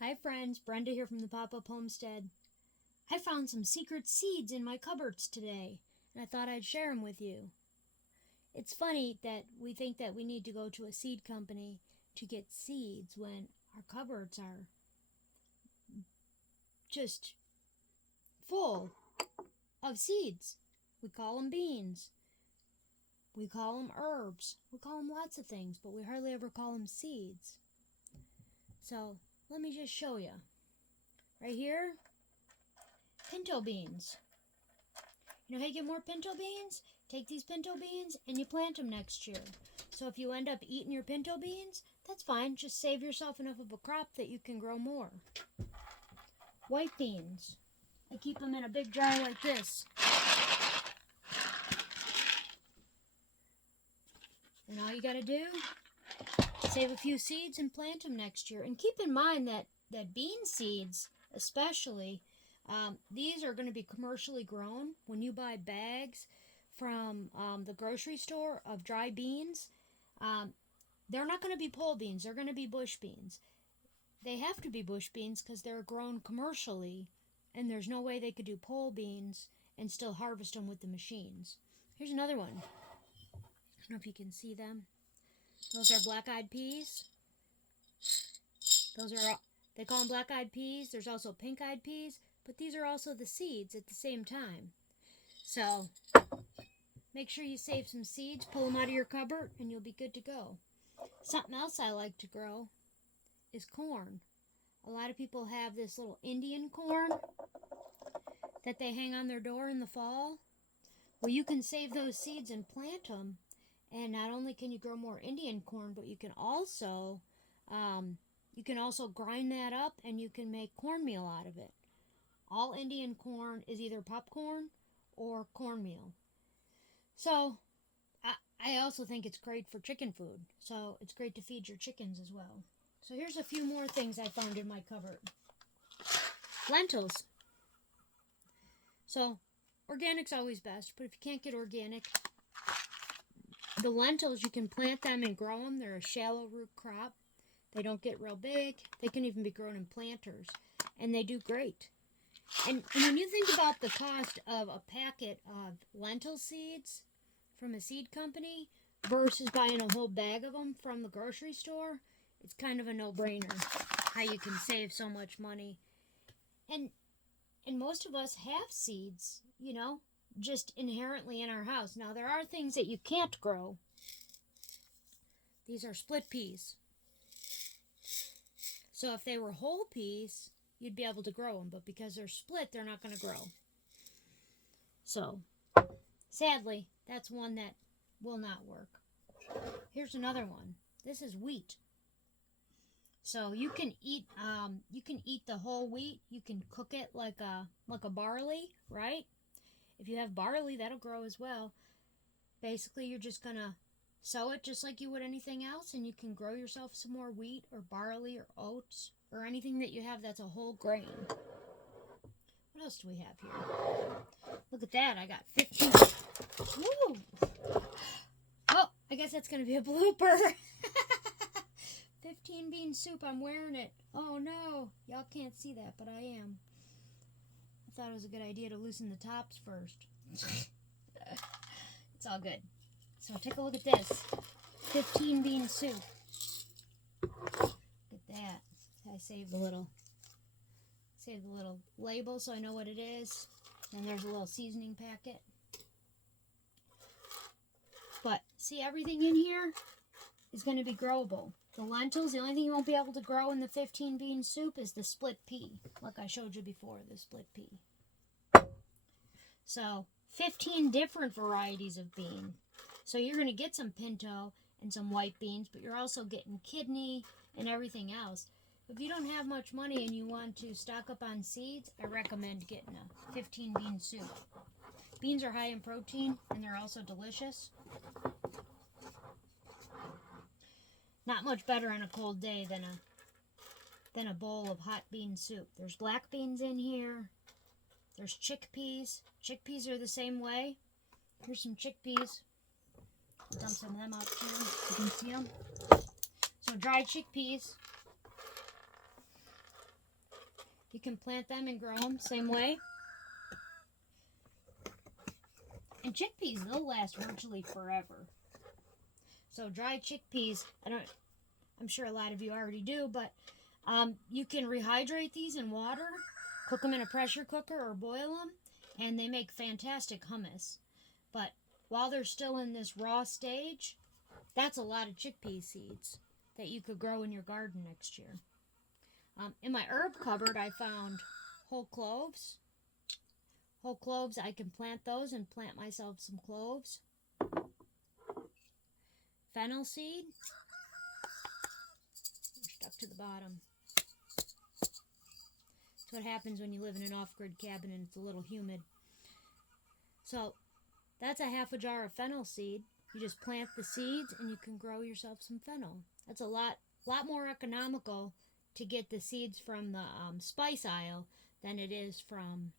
Hi friends, Brenda here from the Pop-Up Homestead. I found some secret seeds in my cupboards today, and I thought I'd share them with you. It's funny that we think that we need to go to a seed company to get seeds when our cupboards are just full of seeds. We call them beans. We call them herbs. We call them lots of things, but we hardly ever call them seeds. So, let me just show you. Right here, pinto beans. You know how you get more pinto beans? Take these pinto beans and you plant them next year. So if you end up eating your pinto beans, that's fine. Just save yourself enough of a crop that you can grow more. White beans. I keep them in a big jar like this. And all you gotta do, save a few seeds and plant them next year. And keep in mind that bean seeds, especially, these are going to be commercially grown. When you buy bags from the grocery store of dry beans, they're not going to be pole beans. They're going to be bush beans. They have to be bush beans because they're grown commercially, and there's no way they could do pole beans and still harvest them with the machines. Here's another one. I don't know if you can see them. Those are black-eyed peas. They call them black-eyed peas. There's also pink-eyed peas, but these are also the seeds at the same time. So make sure you save some seeds, pull them out of your cupboard, and you'll be good to go. Something else I like to grow is corn. A lot of people have this little Indian corn that they hang on their door in the fall. Well, you can save those seeds and plant them, and not only can you grow more Indian corn, but you can also grind that up and you can make cornmeal out of it. All Indian corn is either popcorn or cornmeal. So I also think it's great for chicken food. So it's great to feed your chickens as well. So here's a few more things I found in my cupboard. Lentils. So organic's always best, but if you can't get organic, the lentils, you can plant them and grow them. They're a shallow root crop. They don't get real big. They can even be grown in planters, and they do great. And when you think about the cost of a packet of lentil seeds from a seed company versus buying a whole bag of them from the grocery store, it's kind of a no-brainer how you can save so much money. And most of us have seeds, just inherently in our house. Now, there are things that you can't grow. These are split peas. So if they were whole peas, you'd be able to grow them. But because they're split, they're not going to grow. So, sadly, that's one that will not work. Here's another one. This is wheat. So you can eat the whole wheat. You can cook it like a barley, right? If you have barley, that'll grow as well. Basically, you're just going to sow it just like you would anything else, and you can grow yourself some more wheat or barley or oats or anything that you have that's a whole grain. What else do we have here? Look at that. I got 15. Woo! Oh, I guess that's going to be a blooper. 15 bean soup. I'm wearing it. Oh, no. Y'all can't see that, but I am. I thought it was a good idea to loosen the tops first. It's all good. So take a look at this. 15 bean soup. Look at that. I saved the little label so I know what it is. And there's a little seasoning packet. But see, everything in here is going to be growable. The lentils, the only thing you won't be able to grow in the 15 bean soup is the split pea. Like I showed you before, the split pea. So 15 different varieties of bean. So you're going to get some pinto and some white beans, but you're also getting kidney and everything else. If you don't have much money and you want to stock up on seeds, I recommend getting a 15 bean soup. Beans are high in protein and they're also delicious. Not much better on a cold day than a bowl of hot bean soup. There's black beans in here. There's chickpeas. Chickpeas are the same way. Here's some chickpeas. Dump some of them out here. You can see them. So dried chickpeas. You can plant them and grow them same way. And chickpeas, they'll last virtually forever. So dried chickpeas, I'm sure a lot of you already do, but you can rehydrate these in water, cook them in a pressure cooker or boil them, and they make fantastic hummus. But while they're still in this raw stage, that's a lot of chickpea seeds that you could grow in your garden next year. In my herb cupboard, I found whole cloves. Whole cloves, I can plant those and plant myself some cloves. Fennel seed. They're stuck to the bottom. That's what happens when you live in an off-grid cabin and it's a little humid. So that's a half a jar of fennel seed. You just plant the seeds and you can grow yourself some fennel. That's a lot more economical to get the seeds from the spice aisle than it is from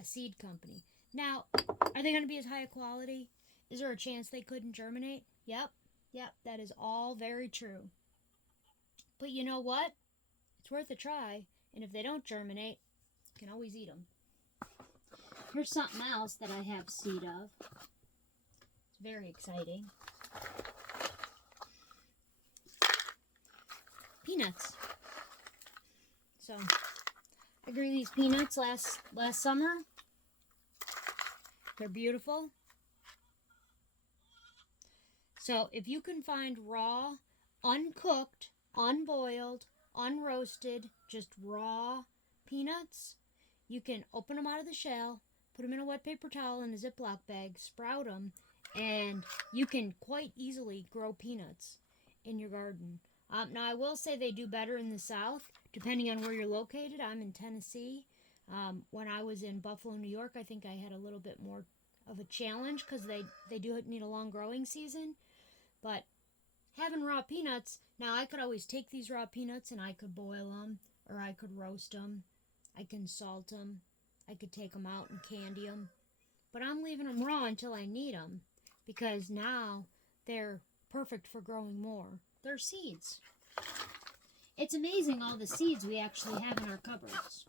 a seed company. Now, are they going to be as high a quality? Is there a chance they couldn't germinate? Yep, that is all very true. But you know what? It's worth a try, and if they don't germinate, you can always eat them. Here's something else that I have seed of. It's very exciting. Peanuts. So, I grew these peanuts last summer. They're beautiful. So, if you can find raw, uncooked, unboiled, unroasted, just raw peanuts, you can open them out of the shell, put them in a wet paper towel in a Ziploc bag, sprout them, and you can quite easily grow peanuts in your garden. Now, I will say they do better in the South, depending on where you're located. I'm in Tennessee. When I was in Buffalo, New York, I think I had a little bit more of a challenge because they do need a long growing season. But having raw peanuts, now I could always take these raw peanuts and I could boil them, or I could roast them. I can salt them. I could take them out and candy them. But I'm leaving them raw until I need them because now they're perfect for growing more. They're seeds. It's amazing all the seeds we actually have in our cupboards.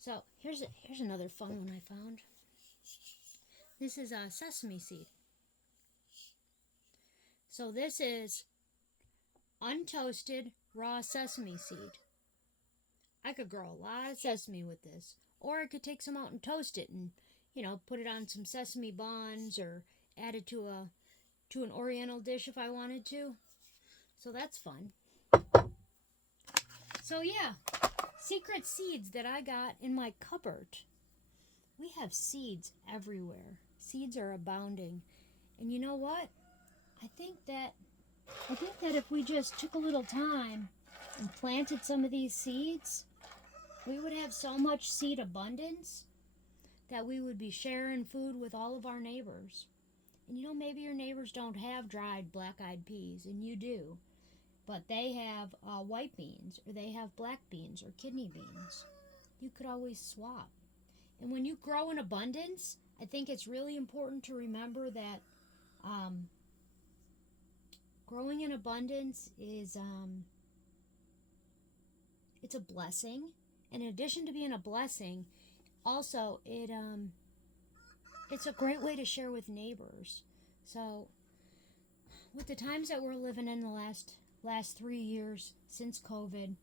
So here's another fun one I found. This is a sesame seed. So this is untoasted raw sesame seed. I could grow a lot of sesame with this. Or I could take some out and toast it and, put it on some sesame buns or add it to an oriental dish if I wanted to. So that's fun. So yeah, secret seeds that I got in my cupboard. We have seeds everywhere. Seeds are abounding. And you know what? I think that if we just took a little time and planted some of these seeds, we would have so much seed abundance that we would be sharing food with all of our neighbors. And maybe your neighbors don't have dried black-eyed peas, and you do. But they have white beans, or they have black beans, or kidney beans. You could always swap. And when you grow in abundance, I think it's really important to remember that growing in abundance is it's a blessing. And in addition to being a blessing, also it's a great way to share with neighbors. So with the times that we're living in the last 3 years since COVID,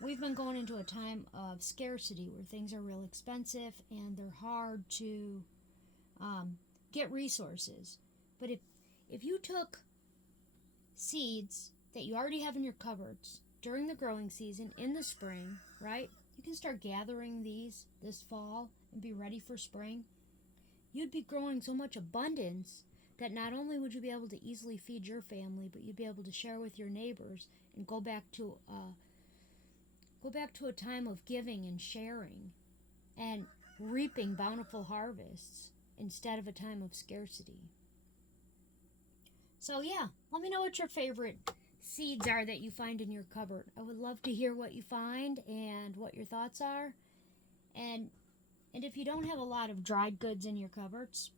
we've been going into a time of scarcity where things are real expensive and they're hard to get resources. But if you took seeds that you already have in your cupboards during the growing season in the spring, right? You can start gathering these this fall and be ready for spring. You'd be growing so much abundance that not only would you be able to easily feed your family, but you'd be able to share with your neighbors and go back to a time of giving and sharing and reaping bountiful harvests instead of a time of scarcity. So yeah, let me know what your favorite seeds are that you find in your cupboard. I would love to hear what you find and what your thoughts are. And if you don't have a lot of dried goods in your cupboards,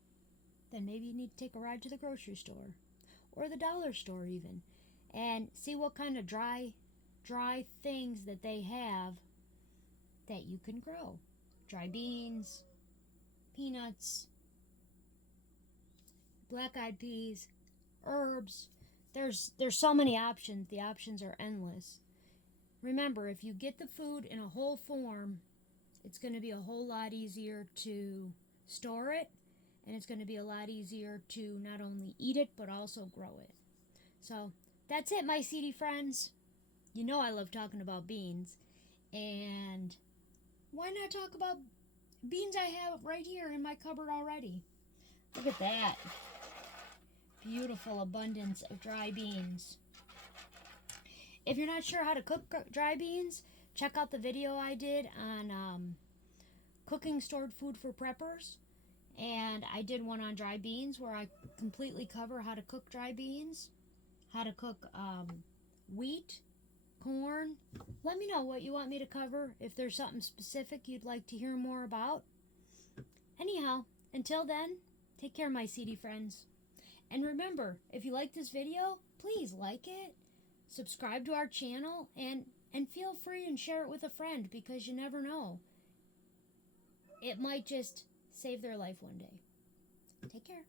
then maybe you need to take a ride to the grocery store or the dollar store even and see what kind of dry dry things that they have that you can grow. Dry beans, peanuts, black-eyed peas, herbs. There's so many options. The options are endless. Remember, if you get the food in a whole form, it's going to be a whole lot easier to store it, and it's going to be a lot easier to not only eat it, but also grow it. So, that's it, my seedy friends. You know I love talking about beans, and why not talk about beans I have right here in my cupboard already? Look at that. Beautiful abundance of dry beans. If you're not sure how to cook dry beans, check out the video I did on cooking stored food for preppers. And I did one on dry beans where I completely cover how to cook dry beans, how to cook wheat, corn. Let me know what you want me to cover, if there's something specific you'd like to hear more about. Anyhow, until then, take care, my seedy friends. And remember, if you like this video, please like it, subscribe to our channel, and feel free and share it with a friend, because you never know. It might just save their life one day. Take care.